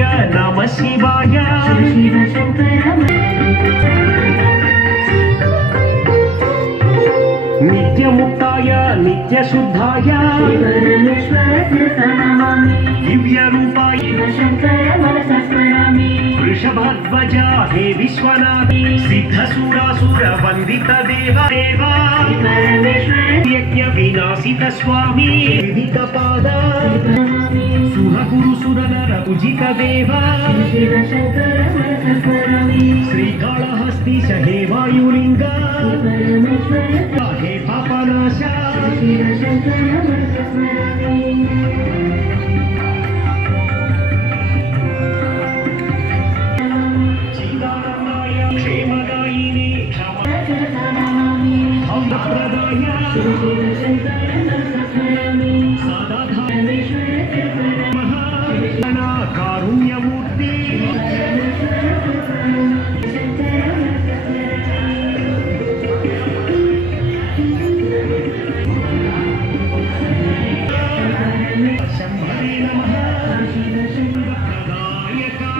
నమ శివాయ. నిత్యముక్తాయ నిత్యశుద్ధాయ. దివ్య రూపాయ వృషభధ్వజ హే విశ్వనాథి. సిద్ధసురాసుర వందిత దేవ దేవా. యజ్ఞ వినాశిత స్వామి. విదిత పాద. శివనమామి సురగురు సురనర పూజిత దేవా శివ శంకర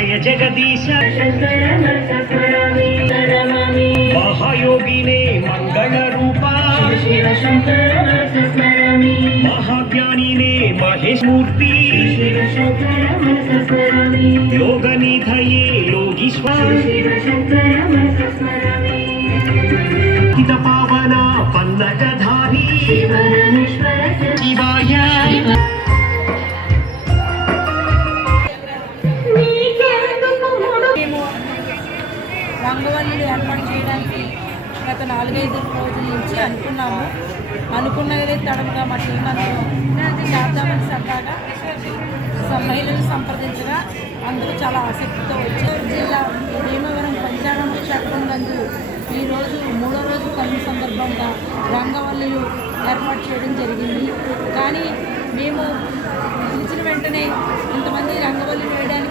जय जगदीश। महायोगिने मङ्गलरूपा महाज्ञानिने महेशमूर्ति योगनिधये योगीश्वर। రంగవల్లులు ఏర్పాటు చేయడానికి గత నాలుగైదు రోజుల నుంచి అనుకున్నాము. అనుకున్నదే తడముగా మా టీం అందరూ చేద్దామని సరదాగా మహిళలు సంప్రదించగా అందరూ చాలా ఆసక్తితో వచ్చారు. జిల్లా భీమవరం పంచాంగం క్షేత్రం ఈరోజు మూడో రోజు కన్ను సందర్భంగా రంగవల్లులు ఏర్పాటు చేయడం జరిగింది. కానీ మేము పిలిచిన వెంటనే ఇంతమంది రంగవల్లి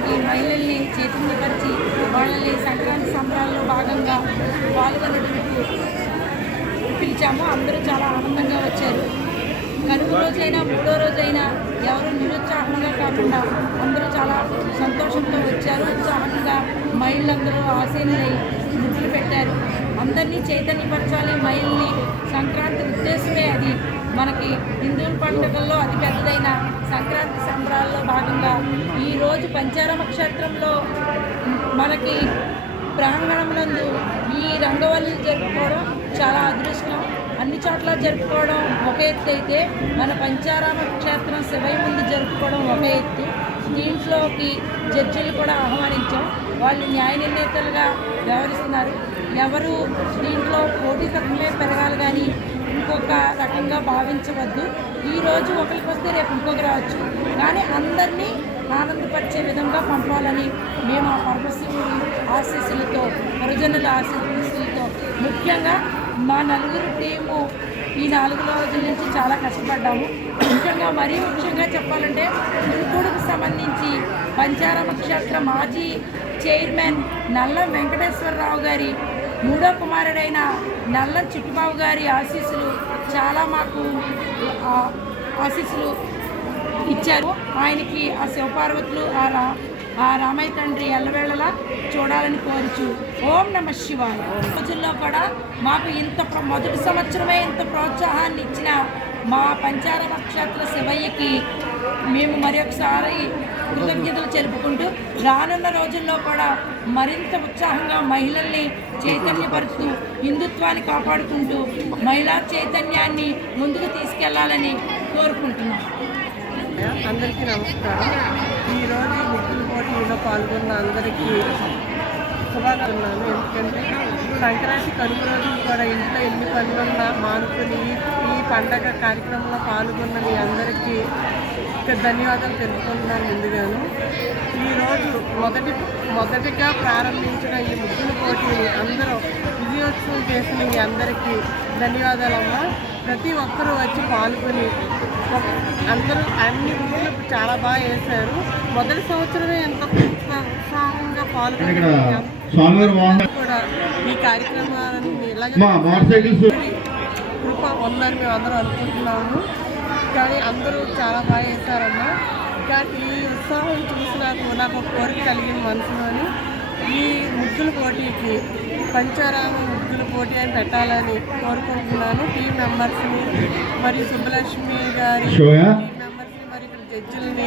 ఈ మహిళల్ని చైతన్యపరిచి వాళ్ళని సంక్రాంతి సంబరాల్లో భాగంగా పాల్గొనడానికి పిలిచాము. అందరూ చాలా ఆనందంగా వచ్చారు. కనుక రోజైనా మూడో రోజైనా ఎవరు నిరుత్సాహంగా కాకుండా అందరూ చాలా సంతోషంతో వచ్చారు. ఉత్సాహంగా మహిళలందరూ ఆశీనులై ముద్దులు పెట్టారు. అందరినీ చైతన్యపరచాలి. మహిళల్ని సంక్రాంతి ఉద్దేశమే అది. మనకి హిందువుల పండుగల్లో అతి పెద్దదైన సంక్రాంతి సంవత్సరాల్లో భాగంగా ఈరోజు పంచారమ క్షేత్రంలో మనకి ప్రాంగణమునందు ఈ రంగవల్లి జరుపుకోవడం చాలా అదృష్టం. అన్ని చోట్ల జరుపుకోవడం ఒక ఎత్తు అయితే మన పంచారామ క్షేత్రం శివయ్య ముందు జరుపుకోవడం ఒక ఎత్తు. దీంట్లోకి జడ్జీలు కూడా ఆహ్వానించాం. వాళ్ళు న్యాయ నిర్ణేతలుగా వ్యవహరిస్తున్నారు. ఎవరు దీంట్లో పోటీ రకమే పెరగాలి కానీ ఇంకొక రకంగా భావించవద్దు. ఈరోజు ఒకరికి వస్తే రేపు ఇంకొకరు రావచ్చు. కానీ అందరినీ ఆనందపరిచే విధంగా పంపాలని మేము ఆ పరమశివుడి ఆశీస్సులతో ప్రజనుల ఆశీస్సులతో ముఖ్యంగా మా నలుగురు టీము ఈ నాలుగు రోజుల నుంచి చాలా కష్టపడ్డాము. ముఖ్యంగా మరీ ముఖ్యంగా చెప్పాలంటే తురుకూడుకు సంబంధించి పంచారామ క్షేత్ర మాజీ చైర్మన్ నల్ల వెంకటేశ్వరరావు గారి మూడో కుమారుడైన నల్ల చిట్టుబాబు గారి ఆశీస్సులు చాలా మాకు ఆశీస్సులు ఇచ్చారు. ఆయనకి ఆ శివపార్వతులు అలా ఆ రామయ్య తండ్రి ఎల్లవేళలా చూడాలని కోరుచు. ఓం నమ శివాయ. రోజుల్లో కూడా మాకు ఇంత మొదటి సంవత్సరమే ఇంత ప్రోత్సాహాన్ని ఇచ్చిన మా పంచార నక్షత్ర శివయ్యకి మేము మరొకసారి కృతజ్ఞతలు జరుపుకుంటూ రానున్న రోజుల్లో కూడా మరింత ఉత్సాహంగా మహిళల్ని చైతన్యపరుస్తూ హిందుత్వాన్ని కాపాడుకుంటూ మహిళా చైతన్యాన్ని ముందుకు తీసుకెళ్ళాలని కోరుకుంటున్నాం. అందరికీ నమస్కారం. ఈరోజు ఈ పోటీలో పాల్గొన్న అందరికీ శుభాకాంక్షలు. ఎందుకంటే సంక్రాంతి కనుమ రోజు కూడా ఇంట్లో ఎన్ని పనులున్నా మానుకుని ఈ ఈ పండగ కార్యక్రమంలో పాల్గొన్న మీ అందరికీ ధన్యవాదాలు తెలుపుకుంటున్నాను ముందుగాను. ఈరోజు మొదటి మొదటిగా ప్రారంభించిన ఈ ముగ్గుల పోటీని అందరూ విజయోత్సవం చేసిన మీ అందరికీ ధన్యవాదాలమ్మా. ప్రతి ఒక్కరూ వచ్చి పాల్గొని అందరూ అన్ని ముగ్గులు చాలా బాగా వేశారు మొదటి సంవత్సరమే ఎంత ఉత్సాహంగా పాల్గొని ఇక్కడ స్వామివారి వాహనం కూడా ఈ కార్యక్రమాలను కృప ఉందని మేము అందరం అనుకుంటున్నాము. కానీ అందరూ చాలా బాగా చేశారమ్మా. కానీ ఈ ఉత్సాహం చూసి నాకు నాకు ఒక కోరిక కలిగింది మనసులోని ఈ ముగ్గుల పోటీకి పంచారామ ముగ్గుల పోటీ అని పెట్టాలని కోరుకుంటున్నాను. టీం మెంబర్స్ని మరియు సుబ్బలక్ష్మి గారి టీం మెంబర్స్ని మరి ఇక్కడ జడ్జిలని